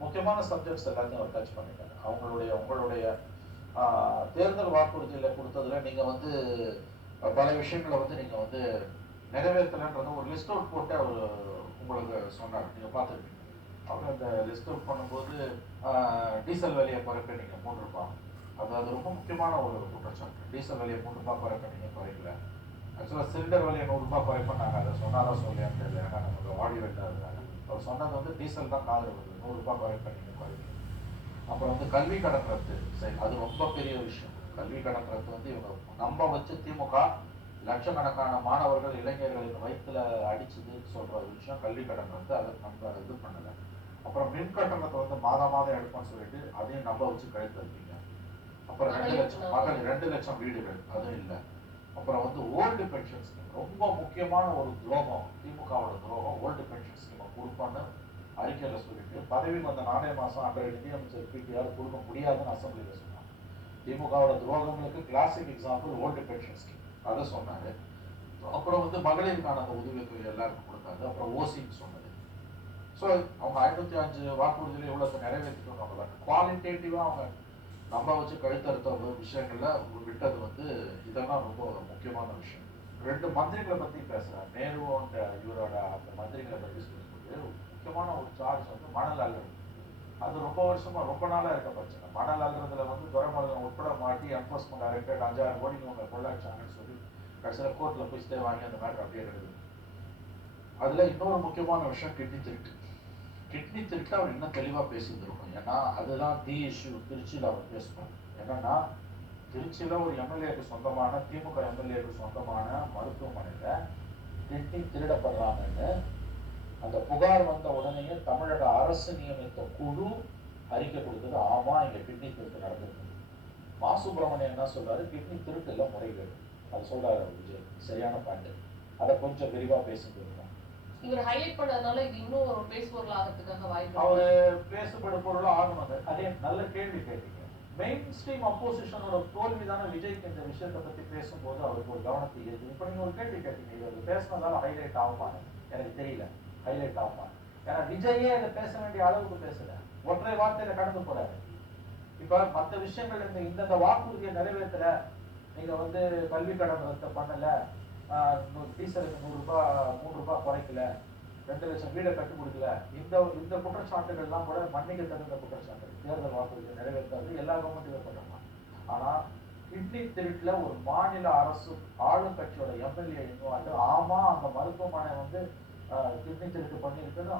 முக்கியமான சப்ஜெக்ட்ஸ் எல்லாத்தையும் அவர் டச் பண்ணிட்டாங்க அவங்களுடைய உங்களுடைய தேர்தல் வாக்குறுதியில் கொடுத்ததுல நீங்க வந்து பல விஷயங்களை வந்து நீங்க வந்து நிறைவேற்றலன்றத ஒரு லிஸ்ட் அவுட் போட்டு அவர் உங்களுக்கு சொன்னார். நீங்க பார்த்துருப்பீங்க. அவர் அந்த லிஸ்ட் அவுட் பண்ணும்போது டீசல் விலையை குறைக்க நீங்க போட்டிருப்பாங்க அது அது ரொம்ப முக்கியமான ஒரு குற்றச்சாட்டு. டீசல் விலையை மூணு ரூபாய் குறைக்க நீங்க குறைக்கல. ஆக்சுவலாக சிலிண்டர் விலையை நூறுரூபா ரூபாய் நாங்கள் அதை சொன்னாரா சொல்லியான்னு தெரியல. ஏன்னா நமக்கு ஆடியோ இருக்காங்க அவர் சொன்னது வந்து டீசல் தான் காதல் வருது. நூறு ரூபாய் குறைப்ப நீங்க குறைக்கல அப்புறம் வந்து கல்வி கடன் ரத்து சரி அது ரொம்ப பெரிய விஷயம். கல்வி கடன் ரத்து வந்து இவங்க நம்ப வச்சு திமுக லட்சக்கணக்கான மாணவர்கள் இளைஞர்களின் வயிற்றுல அடிச்சது சொல்ற ஒரு விஷயம் கல்வி கடன் ரத்து அதை நம்ம இது பண்ணல. அப்புறம் மின் கட்டணத்தை வந்து மாதம் மாதம் எடுப்போம்னு சொல்லிட்டு அதையும் நம்ப வச்சு கழுத்து வைப்பீங்க அப்புறம் ரெண்டு லட்சம். மகள் ரெண்டு லட்சம் வீடுகள் அதுவும் இல்லை. அப்புறம் வந்து ஓல்டு பென்ஷன் ஸ்கீம் ரொம்ப முக்கியமான ஒரு துரோகம் திமுகவோட துரோகம் ஓல்டு பென்ஷன் ஸ்கீமை கொடுப்போன்னு அறிக்கையில் சொல்லிட்டு பதவி வந்த நானே மாதம் அன்றைய நிதியமைச்சர் பிடிஆர் கொடுக்க முடியாதுன்னு அசம்பிளியில் சொன்னாங்க. திமுகவோட துரோகங்களுக்கு classic example old pension scheme அதை சொன்னார். அப்புறம் வந்து மகளிருக்கான அந்த உதவித்தொகை எல்லாருக்கும் கொடுத்தாங்க அப்புறம் ஓசின்னு சொன்னது. ஸோ அவங்க ஐநூத்தி அஞ்சு வாக்குறுதியில் எவ்வளோ நிறைவேற்றிட்டு அவங்க குவாலிட்டேட்டிவா அவங்க நம்ம வச்சு கழுத்தறுத்த விஷயங்களில் விட்டது வந்து இதெல்லாம் ரொம்ப முக்கியமான விஷயம். ரெண்டு மந்திரிகளை பத்தி பேசுறேன் நேரு and இவரோட அந்த மந்திரிகளை பத்தி சொல்லும்போது முக்கியமான ஒரு சார்ஜ் வந்து மணல் அள்ளுறது அது ரொம்ப வருஷமா ரொம்ப நாளா இருக்க பிரச்சனை. மணல் அல்றதுல வந்து துறைமுருகன் உட்பட மாட்டி என்ஃபோர்ஸ்மெண்ட் டைரக்டர் அஞ்சாயிரம் கோடி அவங்க கொள்ளாச்சாங்கன்னு சொல்லி கடைசியில் கோர்ட்ல போய் ஸ்டே வாங்கி அந்த மேட்டர் அப்படியே இருக்குது. அதுல இன்னொரு முக்கியமான விஷயம் கிட்னி திருட்டு. கிட்னி திருட்டு அவர் இன்னும் தெளிவா பேசியிருந்திருக்கும் ஏன்னா அதுதான் தி இஷ்யூ திருச்சியில் அவர் பேசணும் என்னன்னா திருச்சியில ஒரு எம்எல்ஏக்கு சொந்தமான திமுக எம்எல்ஏக்கு சொந்தமான மருத்துவமனையில கிட்னி திருடப்படுறாங்கன்னு அந்த புகார் வந்த உடனேயே தமிழக அரசு நியமித்த குழு அறிக்கை கொடுத்தது. ஆமா இங்க கிட்னி திருட்டு நடந்திருக்கு. மா. சுப்பிரமணியன் என்ன சொல்றாரு? கிட்னி திருட்டு இல்ல முறைகேடு. அது சொல்றாரு விஜய். சரியான பாயிண்ட் அதை கொஞ்சம் விரிவா பேசிட்டு இருக்கோம் இவர் ஹைலைட் பண்ணதுனால இது இன்னும் ஒரு பேஸ் பொருள் ஆகிறதுக்காக வாய்ப்பு அவரு இருக்கு. பேசப்படும் பொருளும் ஆகணும் அதே நல்ல கேள்வி கேட்டீங்க. மெயின் ஸ்ட்ரீம் அப்போசிஷனோட தோல்வி தானே விஜய்க்கு இந்த விஷயத்தை பத்தி பேசும்போது அவருக்கு ஒரு கவனத்தை ஏது இப்ப நீங்க ஒரு கேள்வி கேட்டீங்க இது பேசினதால ஹைலைட் ஆகுமாங்க எனக்கு தெரியல ஹைலைட் ஆகுமா ஏன்னா விஜயே இதை பேச வேண்டிய அளவுக்கு பேசல. ஒற்றை வார்த்தையில கடந்து போறாரு. இப்ப மத்த விஷயங்கள் இந்த இந்தந்த வாக்குறுதியை நிறைவேற்றல நீங்க வந்து கல்வி கடன் ரத்து பண்ணல. ஆஹ் டீசலுக்கு நூறு ரூபாய் மூணு ரூபாய் குறைக்கல. ரெண்டு லட்சம் வீடை கட்டு கொடுக்கல. இந்த இந்த குற்றச்சாட்டுகள்லாம் கூட மன்னிக்க தகுந்த குற்றச்சாட்டு தேர்தல் வாக்குறுதி நிறைவேற்றாது. எல்லா கவர்மெண்ட்டும் பண்ணுறாங்க ஆனா கிட்னி திருட்டுல ஒரு மாநில அரசு ஆளும் கட்சியோட எம்எல்ஏ இன்வால்வ் ஆமா அந்த மருத்துவமனை வந்து கிட்னி திருட்டு பண்ணியிருக்கிறது